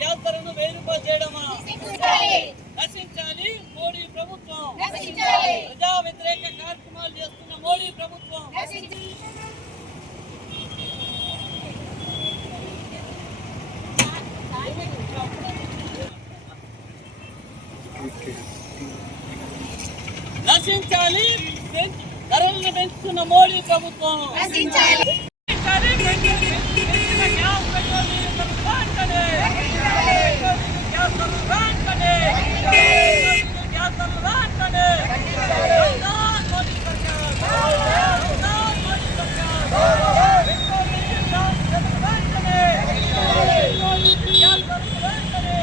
Gas ధరను వెయ్యి రూపాయలు చేయడమా? నశించాలి మోడీ ప్రభుత్వం. ప్రజా వ్యతిరేక కార్యక్రమాలు చేస్తున్న మోడీ ప్రభుత్వం. నశించాలి ధరలను పెంచుతున్న మోడీ ప్రభుత్వం. నశించాలి, పెంచిన గ్యాస్ పెట్రోల్ ధరలు వెంటనే. పెట్రోల్ గ్యాస్ ధరలు వెంటనే. గ్యాస్ ధరలు వెంటనే. డౌన్ మోడీ సర్కార్. డౌన్ మోడీ సర్కార్. పెట్రోల్ డీజిల్ గ్యాస్ ధరలు వెంటనే. పెట్రోల్ డీజిల్ గ్యాస్ ధరలు వెంటనే.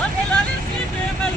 వందలాది సిపిఎంఎల్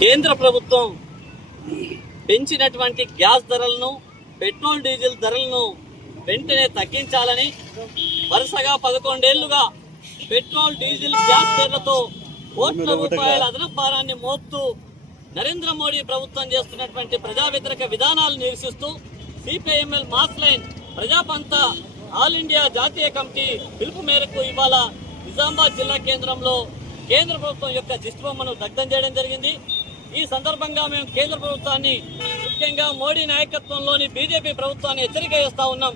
కేంద్ర ప్రభుత్వం పెంచినటువంటి గ్యాస్ ధరలను పెట్రోల్ డీజిల్ ధరలను వెంటనే తగ్గించాలని వరుసగా పదకొండేళ్ళుగా పెట్రోల్ డీజిల్ గ్యాస్ ధరలతో కోట్ల రూపాయల అదనపు భారాన్ని మోపుతూ నరేంద్ర మోడీ ప్రభుత్వం చేస్తున్నటువంటి ప్రజా వ్యతిరేక విధానాలు నిరసిస్తూ సిపిఐఎంఎల్ మాస్ లైన్ ప్రజాపంత ఆల్ ఇండియా జాతీయ కమిటీ పిలుపు మేరకు ఇవాళ నిజామాబాద్ జిల్లా కేంద్రంలో కేంద్ర ప్రభుత్వం యొక్క దిష్టిబొమ్మను దగ్ధం చేయడం జరిగింది. ఈ సందర్భంగా మేము కేంద్ర ప్రభుత్వాన్ని ముఖ్యంగా మోడీ నాయకత్వంలోని బీజేపీ ప్రభుత్వాన్ని హెచ్చరిక చేస్తా ఉన్నాం.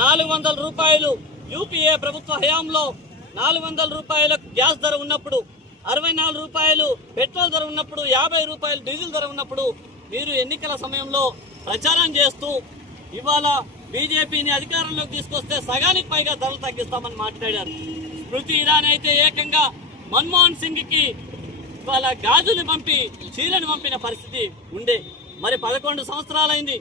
నాలుగు వందల రూపాయలు యూపీఏ ప్రభుత్వ హయాంలో నాలుగు వందల రూపాయల గ్యాస్ ధర ఉన్నప్పుడు అరవై నాలుగు రూపాయలు పెట్రోల్ ధర ఉన్నప్పుడు యాభై రూపాయలు డీజిల్ ధర ఉన్నప్పుడు మీరు ఎన్నికల సమయంలో ప్రచారం చేస్తూ ఇవాళ బీజేపీని అధికారంలోకి తీసుకొస్తే సగానికి పైగా ధరలు తగ్గిస్తామని మాట్లాడారు. స్మృతి ఇరానీ అయితే ఏకంగా మన్మోహన్ సింగ్కి ఇవాళ గాజులు పంపి చీరను పంపిన పరిస్థితి ఉండే. మరి పదకొండు సంవత్సరాలైంది.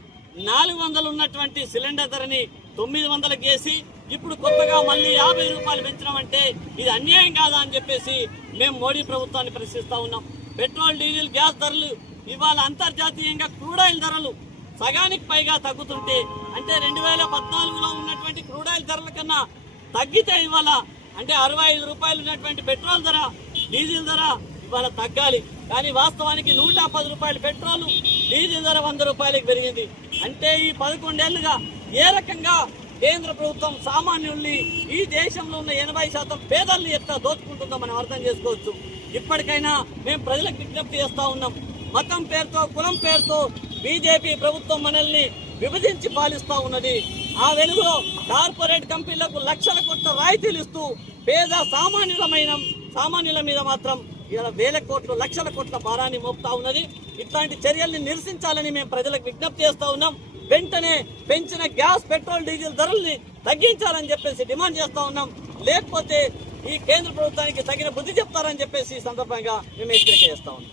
నాలుగు వందలు ఉన్నటువంటి సిలిండర్ ధరని తొమ్మిది వందలకు వేసి ఇప్పుడు కొత్తగా మళ్ళీ యాభై రూపాయలు పెంచడం అంటే ఇది అన్యాయం కాదా అని చెప్పేసి మేము మోడీ ప్రభుత్వాన్ని ప్రశ్నిస్తూ ఉన్నాం. పెట్రోల్ డీజిల్ గ్యాస్ ధరలు ఇవాళ అంతర్జాతీయంగా క్రూడాయిల్ ధరలు సగానికి పైగా తగ్గుతుంటే అంటే రెండు వేల పద్నాలుగులో ఉన్నటువంటి క్రూడాయిల్ ధరల కన్నా తగ్గితే ఇవాళ అంటే అరవై ఐదు రూపాయలు ఉన్నటువంటి పెట్రోల్ ధర డీజిల్ ధర ఇవాళ తగ్గాలి. కానీ వాస్తవానికి నూట పది రూపాయలు పెట్రోల్ డీజిల్ ధర వంద రూపాయలకు పెరిగింది. అంటే ఈ పదకొండేళ్ళుగా ఏ రకంగా కేంద్ర ప్రభుత్వం సామాన్యుల్ని ఈ దేశంలో ఉన్న ఎనభై శాతం పేదల్ని ఎట్లా దోచుకుంటుందో మనం అర్థం చేసుకోవచ్చు. ఇప్పటికైనా మేము ప్రజలకు విజ్ఞప్తి చేస్తూ ఉన్నాం. మతం పేరుతో కులం పేరుతో బీజేపీ ప్రభుత్వం మనల్ని విభజించి పాలిస్తా ఉన్నది. ఆ వెలుగులో కార్పొరేట్ కంపెనీలకు లక్షల కోట్ల రాయితీలు ఇస్తూ పేద సామాన్యులమైన సామాన్యుల మీద మాత్రం ఇలా వేల కోట్లు లక్షల కోట్ల భారాన్ని మోపుతా ఉన్నది. ఇట్లాంటి చర్యల్ని నిరసించాలని మేము ప్రజలకు విజ్ఞప్తి చేస్తూ ఉన్నాం. వెంటనే పెంచిన గ్యాస్ పెట్రోల్ డీజిల్ ధరల్ని తగ్గించాలని చెప్పేసి డిమాండ్ చేస్తూ ఉన్నాం. లేకపోతే ఈ కేంద్ర ప్రభుత్వానికి తగిన బుద్ధి చెప్తారని చెప్పేసి ఈ సందర్భంగా మేము హెచ్చరిక చేస్తా ఉన్నాం.